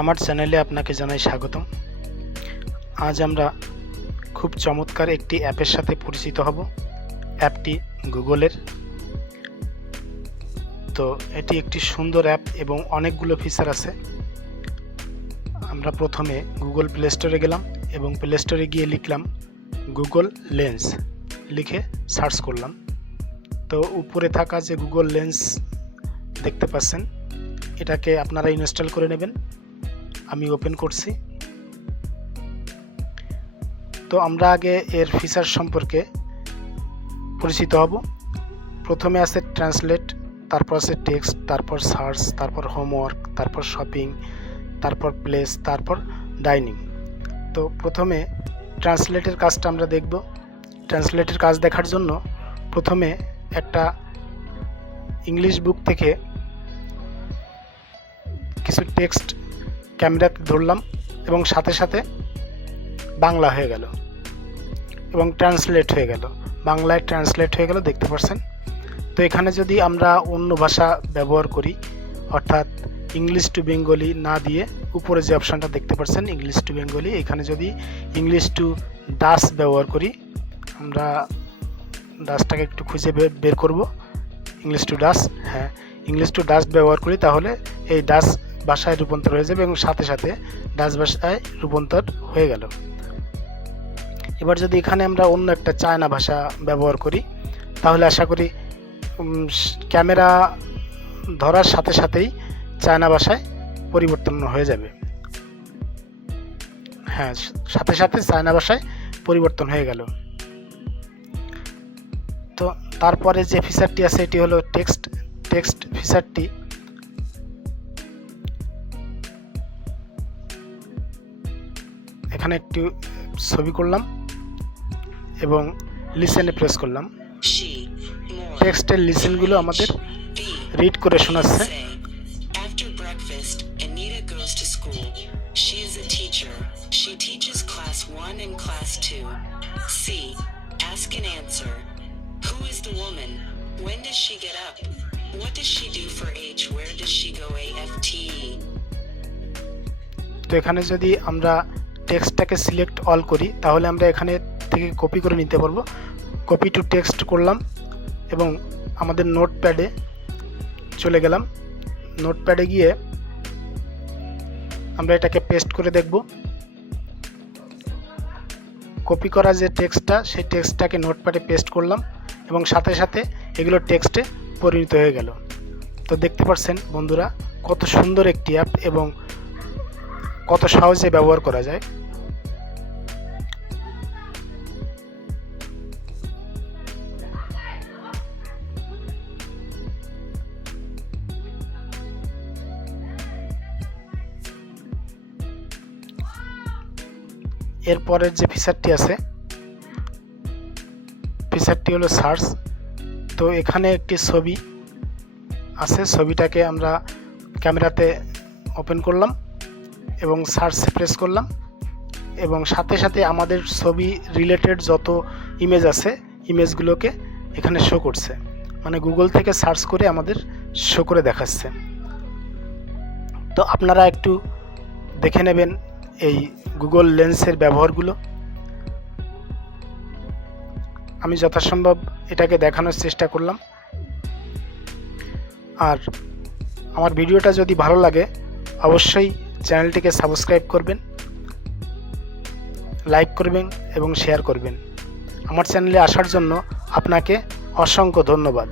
আমার চ্যানেলে আপনাকে জানাই স্বাগতম। আজ আমরা খুব চমৎকার একটি অ্যাপের সাথে পরিচিত হব। অ্যাপটি গুগলের। তো এটি একটি সুন্দর অ্যাপ এবং অনেকগুলো ফিচার আছে। আমরা প্রথমে গুগল প্লে স্টোরে গেলাম এবং প্লে স্টোরে গিয়ে লিখলাম গুগল লেন্স, লিখে সার্চ করলাম। তো উপরে থাকা যে গুগল লেন্স দেখতে পাচ্ছেন, এটাকে আপনারা ইনস্টল করে নেবেন। আমি ওপেন করছি। তো আমরা আগে এর ফিচার সম্পর্কে পরিচিত হব। প্রথমে আছে ট্রান্সলেট, তারপর আছে টেক্সট, তারপর সার্চ, তারপর হোমওয়ার্ক, তারপর শপিং, তারপর প্লেস, তারপর ডাইনিং। তো প্রথমে ট্রান্সলেটের কাজটা আমরা দেখব। ট্রান্সলেটের কাজ দেখার জন্য প্রথমে একটা ইংলিশ বুক থেকে কিছু টেক্সট ক্যামেরাতে ধরলাম এবং সাথে সাথে বাংলা হয়ে গেল এবং ট্রান্সলেট হয়ে গেল, বাংলায় ট্রান্সলেট হয়ে গেল, দেখতে পাচ্ছেন। তো এখানে যদি আমরা অন্য ভাষা ব্যবহার করি, অর্থাৎ ইংলিশ টু বেঙ্গলি না দিয়ে উপরে যে অপশানটা দেখতে পাচ্ছেন ইংলিশ টু বেঙ্গলি, এখানে যদি ইংলিশ টু ডাচ ব্যবহার করি, আমরা ডাচটাকে একটু খুঁজে বের করব। ইংলিশ টু ডাচ, হ্যাঁ, ইংলিশ টু ডাচ ব্যবহার করি, তাহলে এই ডাচ ভাষায় রূপান্তর হয়ে যাবে এবং সাথে সাথে ডাচ ভাষায় রূপান্তর হয়ে গেল। এবার যদি এখানে আমরা অন্য একটা চায়না ভাষা ব্যবহার করি, তাহলে আশা করি ক্যামেরা ধরার সাথে সাথেই চায়না ভাষায় পরিবর্তন হয়ে যাবে। হ্যাঁ, সাথে সাথে চায়না ভাষায় পরিবর্তন হয়ে গেল। তো তারপরে যে ফিচারটি আছে এটি হলো টেক্সট। টেক্সট ফিচারটি এখানে একটু ছবি করলাম এবং লিসেনে প্রেস করলাম। টেক্সটের লিসেনগুলো আমাদের রিড করে শোনাচ্ছে। তো এখানে যদি আমরা টেক্সটটাকে সিলেক্ট অল করি, তাহলে আমরা এখানে থেকে কপি করে নিতে পারবো। কপি টু টেক্সট করলাম এবং আমাদের নোটপ্যাডে চলে গেলাম। নোটপ্যাডে গিয়ে আমরা এটাকে পেস্ট করে দেখব। কপি করা যে টেক্সটটা, সেই টেক্সটটাকে নোটপ্যাডে পেস্ট করলাম এবং সাথে সাথে এগুলো টেক্সটে পরিণত হয়ে গেল। তো দেখতে পাচ্ছেন বন্ধুরা, কত সুন্দর একটি অ্যাপ এবং কত সহজে ব্যবহার করা যায়। এরপরের যে ফিচারটি আছে, ফিচারটি হলো সার্চ। তো এখানে একটি ছবি আছে, ছবিটাকে আমরা ক্যামেরাতে ওপেন করলাম এবং সার্চে প্রেস করলাম এবং সাথে সাথে আমাদের ছবি রিলেটেড যত ইমেজ আছে, ইমেজগুলোকে এখানে শো করছে, মানে গুগল থেকে সার্চ করে আমাদের শো করে দেখাচ্ছে। তো আপনারা একটু দেখে নেবেন এই গুগল লেন্সের ব্যবহারগুলো। আমি যথাসম্ভব এটাকে দেখানোর চেষ্টা করলাম। আর আমার ভিডিওটা যদি ভালো লাগে অবশ্যই চ্যানেলটিকে সাবস্ক্রাইব করবেন, লাইক করবেন এবং শেয়ার করবেন। আমার চ্যানেলে আসার জন্য আপনাকে অসংখ্য ধন্যবাদ।